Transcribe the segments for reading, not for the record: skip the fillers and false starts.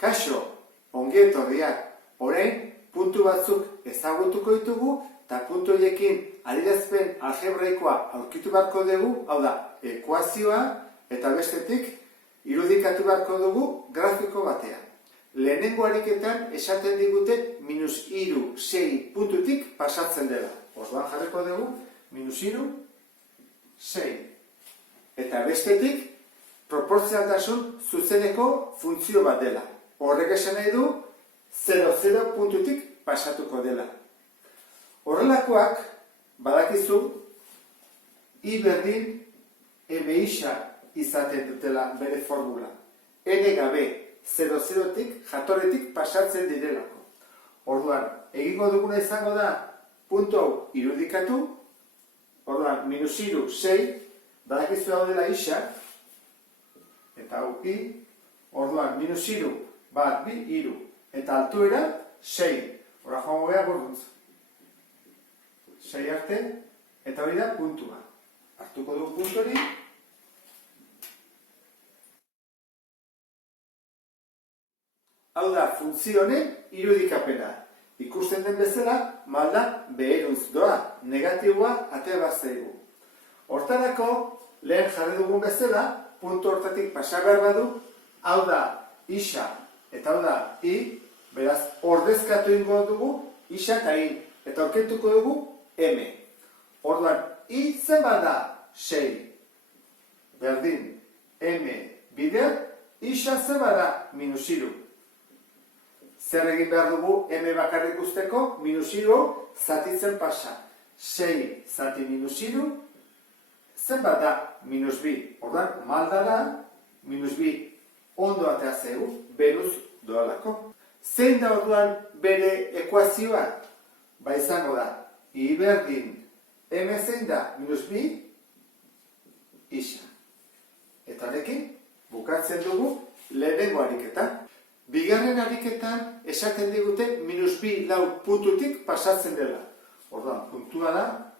Kaixo, ongi etorriak. Orain, puntu batzuk ezagutuko ditugu, eta puntu horiekin adierazpen algebraikoa aurkitu beharko dugu, hau da, ekuazioa, eta bestetik, irudikatu beharko dugu grafiko batean. Lehenengo ariketan esaten digute -3, 6 puntutik pasatzen dela. Orduan jarriko dugu, -3, 6. Eta bestetik, proportzionaltasun zuzeneko funtzio bat dela. Horrek esan nahi du, 0,0 puntutik pasatuko dela. Horrelakoak, badakizu, I berdin M isa izaten dutela bere formula. N gabe 0,0tik, jatorretik pasatzen direlako. Orduan, egingo duguna izango da, puntu hau irudikatu, orduan, -3, 6, badakizu hau dela isa, eta hau I, orduan, -3, bat, 2, 3, eta altuera 6. Hora joango beha gorduntz. 6 arte, eta hori da puntua. Hartuko dugu puntu hori. Hau da funtzio honen irudikapena. Ikusten den bezala, malda beheruntz doa, negatiboa ate bazaigu. Hortarako, lehen jarri dugun bezala, puntu hortatik pasa behar badu, hau da isa eta hau da I, beraz ordezkatu ingo dugu isa eta I, eta aurkituko dugu M. Orduan, I zenbat da 6, berdin M bider, isa zenbat da -3. Zer egin behar dugu M bakarrik usteko, -3 zatitzen pasa. 6 zati -3, zenbat da -2. Orduan, malda da, -2 ondo atea zeu, beruz doalako. Zein da orduan bere ekuazioa? Ba izango da, I berdin M zein da -2 isa. Eta honekin, bukatzen dugu lehenengo ariketa. Bigarren ariketan esaten digute -2 lau puntutik pasatzen dela. Orduan, puntua da,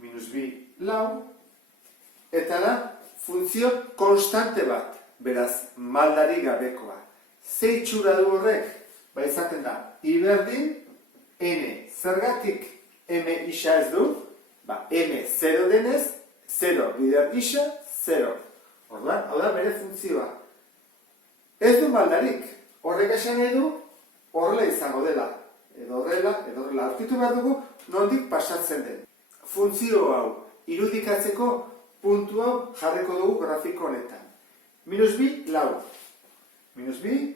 -2 lau, eta da funtzio konstante bat, beraz, maldari gabekoa. Ze itxura du horrek? Ba izaten da, I berdin, N zergatik M isa ez du, ba M 0 denez, 0 bider isa, 0. Orduan, hau da bere funtzioa. Ez du maldarik, horrek esan nahi du, horrela izango dela. Edo horrela, aurkitu behar dugu, nondik pasatzen den. Funtzio hau, irudikatzeko puntu hau jarriko dugu grafiko honetan. -2 lau. -2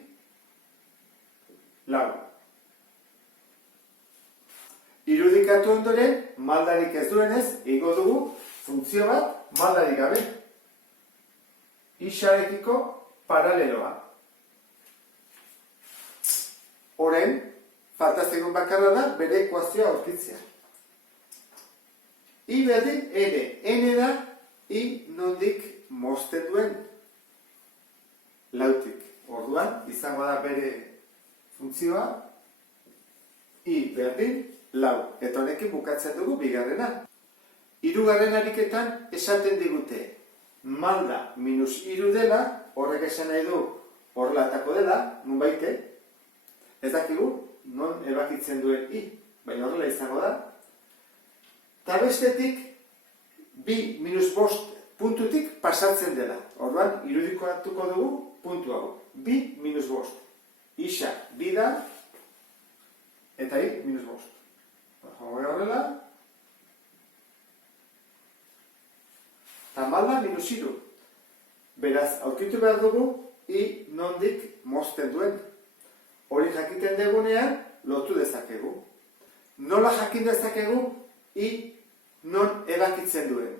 lau. Irudikatu ondoren, maldarik ez duenez, egingo dugu funtzio bat maldarik gabe. Isarekiko paraleloa. Orain, faltazegun bakarra da bere ekuazioa aurkitzea. I berdin N. N da I nondik mozten duen lautik. Orduan, izango da bere funtzioa I berdin lau. Eta honekin bukatzen dugu bigarrena. Hirugarren ariketan esaten digute malda -3 dela, horrek esan nahi du horrelatako dela, nunbaite. Ez dakigu, non ebakitzen duen I, baina horrela izango da. Eta bestetik, 2 -5 puntutik pasatzen dela. Orduan, irudikatuko dugu puntu hau. 2 -5. Isa, 2 da, eta I, -5. Horrela. Eta malda -3. Beraz, aurkitu behar dugu, I nondik mozten duen. Hori jakiten degunean, lotu dezakegu. Nola jakin dezakegu, I non ebakitzen duen.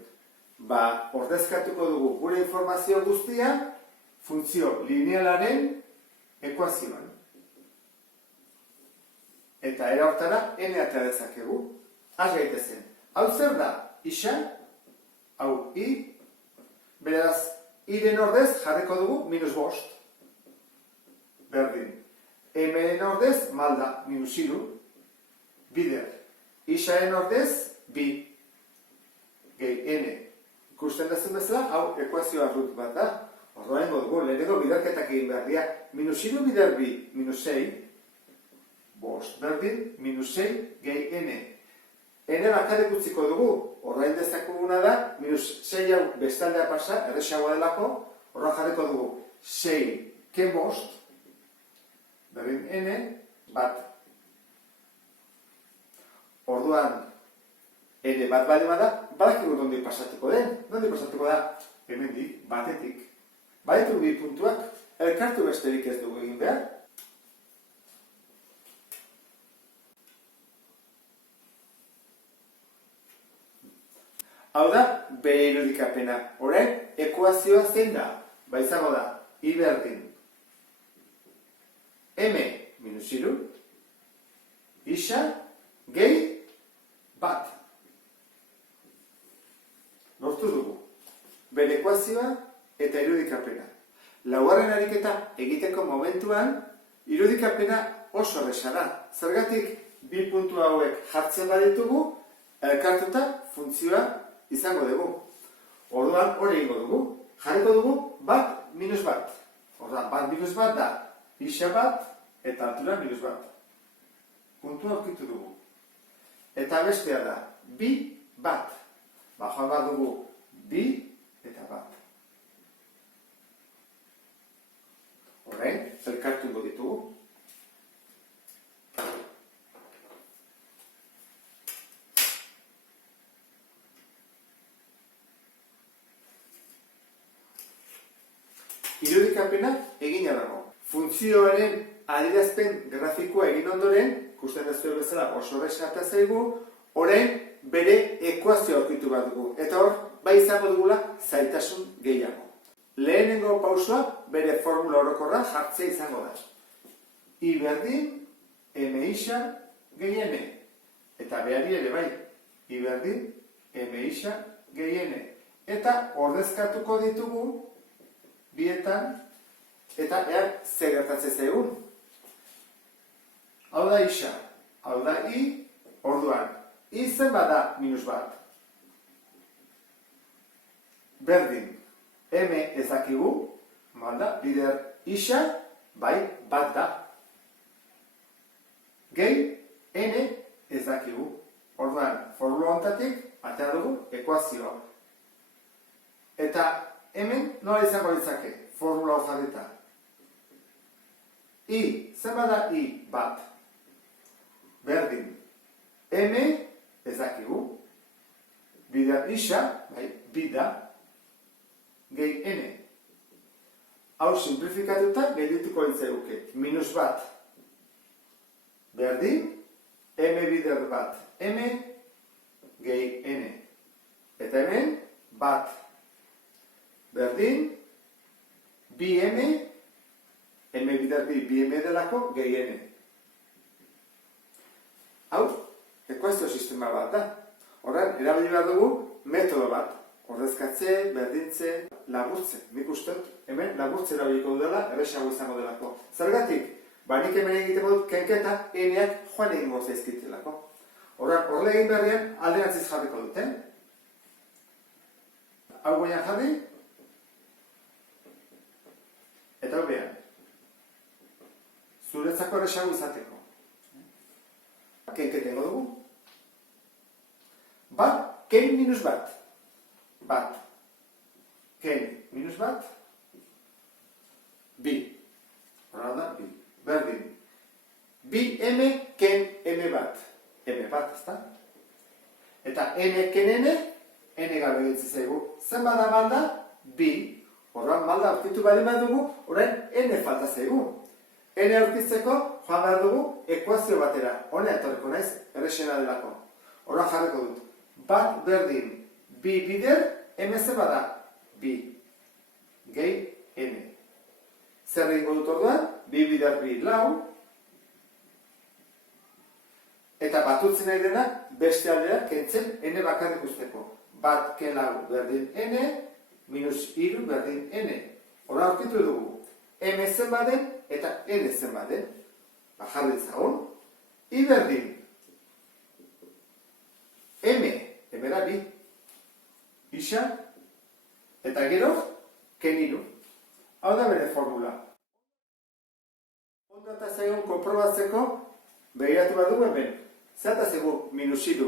Ba, ordezkatuko dugu gure informazio guztia, funtzio linealaren ekuazioan. Eta era hortara, N atera dezakegu. Has gaitezen. Hau zer da? Isa, hau I, beraz, I-ren ordez jarriko dugu -5. Berdin. M-ren ordez malda -3. Bider. Isaren ordez 2. Gehi N. Ikusten dezun bezala, hau ekuazio arrut bat da. Orduan dugu, lehenengo biderketak egin behar dira. Minus 3 bider bi, minus 6, bost berdin, minus 6 gehi n. N bakarrik utziko dugu, ordain dezakeguna da, minus 6 hau bestaldea pasa, erresagoa delako, orduan jarriko dugu 6 ke bost, berdin n, bat. Orduan, n bat bali bada, badakigu nondi pasatuko den. Nondi pasatuko da? Hemendik, batetik. Baditu bi puntuak, elkartu besterik ez dugu egin behar. Hau da, B irudikapena. Orain, ekuazioa zein da? Izango da, I berdin. M minus 3, isa, gehi, bat. Lortu dugu. Bere ekuazioa eta irudikapena. Laugarren ariketa egiteko momentuan, irudikapena oso erresa da. Zergatik, bi puntu hauek jartzen baditugu, elkartuta funtzioa izango dugu. Orduan hori egingo dugu. Jarriko dugu bat minus bat. Orduan bat minus bat da isa bat eta altura minus bat. Puntua aurkitu dugu. Eta bestea da bi bat. Joan bat dugu bi eta bat. Orain, elkartuko ditugu. Irudikapena egina dago. Funtzioaren adierazpen grafikoa egin ondoren, ikusten duzue bezala oso erresa zaigu, orain bere ekuazioa aurkitu bat dugu. Eta hor, bai izango dugula zailtasun gehiago. Lehenengo pausoa bere formula orokorra jartzea izango da. I berdin, M isa, gehi N. Eta behari ere bai, I berdin, M isa, gehi N. Eta ordezkatuko ditugu bietan, eta ea zer gertatzen zaigun. Hau da isa, hau da I, orduan, I zen bada minus bat. Berdin, M ez dakigu, malda, bider isa, bai, bat da. Gehi, N ez dakigu. Orduan, formula honetatik, atera dugu, ekuazioa. Eta hemen nola izango litzake, formula hau jarrita. I, zen bada I bat. Berdin, M ez dakigu. Bider isa, bai, bida, gehi N. Hau simplifikatuta geldituko litzaiguke. Minus bat. Berdin, M bider bat. M gehi N. Eta hemen, bat. Berdin, bi M, M bider bi M delako gehi N. Hau, ekuazio sistema bat da. Horren, erabili behar dugu metodo bat. Ordezkatze, berdintze, laburtze. Nik usteot, hemen laburtze erabiliko dudala, erresago izango delako. Zergatik, nik hemen egiteko dut kenketa N-ak joan egingo zaizkitelako. Horren, horle egin berrian alderantziz jarriko dute. Hau goian jarri, eta hau behan. Zuretzako erresago izateko. Kenketengo dugu. Bat, ken minus bat. Bat. Ken minus bat. Bi. Horra da, bi. Berdin. Bi M, ken M bat. M bat, ezta? Eta N, ken N, N gabe ditzi zaigu. Zen bada malda? Bi. Horra malda aurkitu bali bat dugu, orain N falta zaigu. N aurkitzeko joan behar dugu ekuazio batera. Hone etorriko naiz, errexena delako. Horra jarriko dut. Bat berdin, bi bider, MS bada, bi. Gehi, N. Zer egingo dut orduan? Bi bider, bi lau. Eta batutzen nahi dena, beste aldera, kentzen N bakarrik usteko. Bat ke lau berdin N, minus iru berdin N. Horra aurkitu dugu. M zen baden, eta N zen baden. Bajarri zaun. I berdin. M, emera bi. Isa, eta gero, ken iru. Hau da bere formula. Ondo eta zaigun konprobatzeko, begiratu bat dugu hemen. Zata zegu minusiru.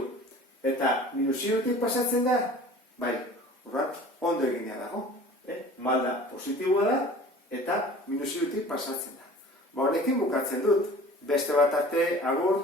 Eta minusirutik pasatzen da? Bai, horrak ondo eginea dago. Malda positiboa da eta minusirutik pasatzen da. Honekin bukatzen dut. Beste bat arte, agur.